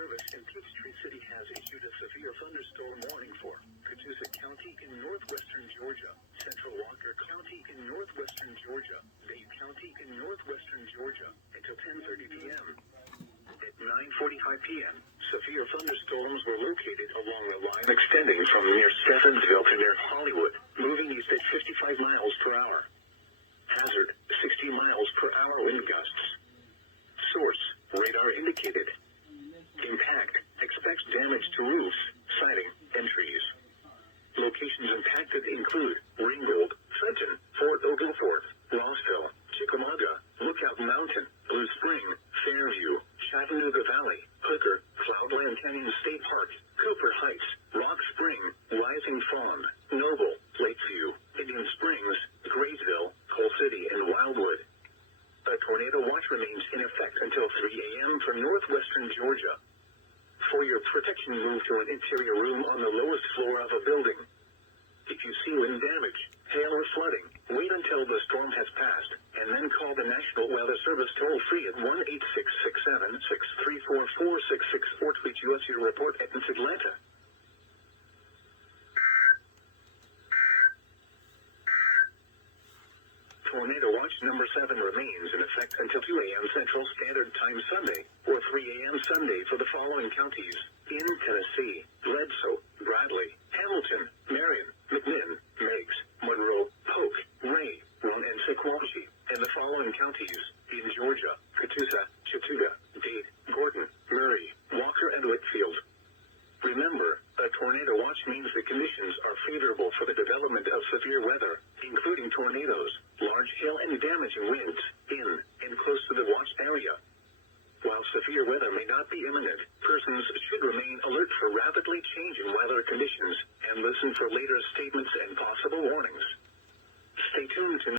Service in Peachtree City has issued a severe thunderstorm warning for Chattanooga County in northwestern Georgia, Central Walker County in northwestern Georgia, Bay County in northwestern Georgia, until 10:30 p.m. At 9:45 p.m., severe thunderstorms were located along the line extending from near Stevensville to near Hollywood, moving east at 55 miles per hour. Hazard, 60 miles per hour wind gusts. Source, radar indicated. Impact, expects damage to roofs, siding, and trees. Locations impacted include Ringgold, Trenton, Fort Oglethorpe, Rossville, Chickamauga, Lookout Mountain, Blue Spring, Fairview, Chattanooga Valley, Hooker, Cloudland Canyon State Park, Cooper Heights, Rock Spring, Rising Fawn, Noble, Lakeview, Indian Springs, Graysville, Coal City, and Wildwood. A tornado watch remains in effect until 3 a.m. for northwestern Georgia. For your protection, move to an interior room on the lowest floor of a building. If you see wind damage, hail, or flooding, wait until the storm has passed, and then call the National Weather Service toll-free at 1-866-7-634-4664 or tweet us your report at Atlanta. Tornado Watch number 7 remains in effect until 2 a.m. Central Standard Time Sunday, or 3 a.m. Sunday for the following counties: in Tennessee, Bledsoe, Bradley, Hamilton, Marion, McMinn, Meigs, Monroe, Polk, Ray, Rowan, and Sequatchie, and the following counties: in Georgia, Chattanooga, Dade, Gordon, Murray, Walker, and Whitfield. Remember, a tornado watch means the conditions are favorable for the development of severe weather, including tornadoes, large hail, and damaging winds, in and close to the watch area. While severe weather may not be imminent, persons should remain alert for rapidly changing weather conditions and listen for later statements and possible warnings. Stay tuned to